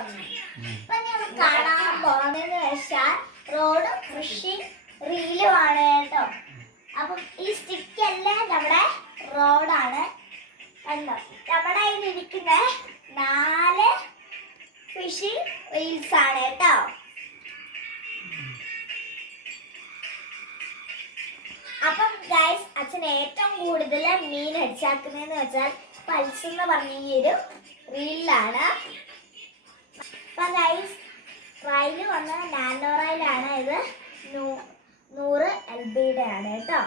വന്നു. അപ്പൊ ഞങ്ങൾ കാണാൻ പോകുന്നതെന്ന് വെച്ചാൽ റോഡ് ഫിഷിംഗ് റീലുമാണ് കേട്ടോ. അപ്പം ഈ സ്റ്റിക്ക് എല്ലാം നമ്മുടെ റോഡാണ് കണ്ടോ. നമ്മുടെ കയ്യിൽ ഇരിക്കുന്ന 4 ഫിഷിംഗ് റീൽസ് ആണ് കേട്ടോ. അപ്പം ഗൈസ്, അച്ഛൻ ഏറ്റവും കൂടുതൽ മീൻ അടിച്ചാക്കുന്നതെന്ന് വെച്ചാൽ പൾസ് എന്ന് പറഞ്ഞ ഈ ഒരു റീലിലാണ്. അപ്പം ഗൈസ്, റൈല് വന്ന നാനോ റൈലാണ്. ഇത് 100 LBയുടെ ആണ് കേട്ടോ.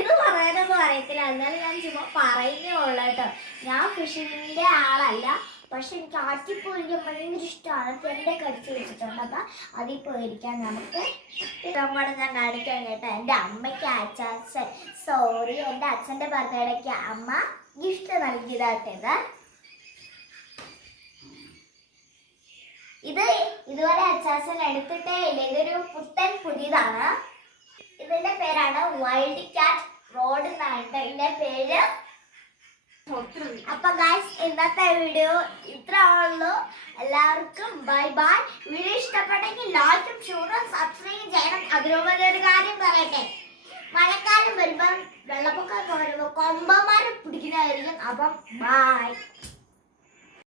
ഇത് പറയാനൊന്നും അറിയത്തില്ല, എന്നാലും ഞാൻ ചുമ്മാ പറയുന്നേ ഉള്ളൂ കേട്ടോ. ഞാൻ ഫിഷിങ്ങിൻ്റെ ആളല്ല, പക്ഷെ എനിക്ക് ആറ്റിൽ പോയിരിക്കാൻ ഭയങ്കര ഇഷ്ടമാണ്. എൻ്റെ കടിച്ച് വെച്ചിട്ടുണ്ട്. അപ്പം അതിൽ പോയിരിക്കാൻ നമുക്ക് ഇതും കൂടെ ഞാൻ കാണിക്കാൻ കേട്ടോ. എൻ്റെ അമ്മയ്ക്ക് അച്ഛൻ സോറി എൻ്റെ അച്ഛൻ്റെ ബർത്ത്ഡേക്ക് അമ്മ ഗിഫ്റ്റ് നൽകിയതാട്ടത്. ഇത് ഇതുവരെ അച്ചാച്ചൻ എടുത്തിട്ടേ ഇല്ല. ഇതൊരു പുതിയതാണ്. ഇതിന്റെ പേരാണ് വൈൽഡ് കാറ്റ് റോഡ് എന്നാണ് ഇതിന്റെ പേര്. അപ്പൊ ഗൈസ്, ഇന്നത്തെ വീഡിയോ ഇത്ര ഉള്ളൂ. എല്ലാവർക്കും ബൈ ബൈ. വീഡിയോ ഇഷ്ടപ്പെട്ടെങ്കിൽ ലൈക്കും ഷെയറും സബ്സ്ക്രൈബും ചെയ്യണം. അതിനുപരി ഒരു കാര്യം പറയട്ടെ, മഴക്കാലം വരുമ്പം വെള്ളപ്പൊക്കം വരുമ്പോൾ കൊമ്പന്മാരെ പിടിക്കുന്നതായിരിക്കും. അപ്പം ബൈ.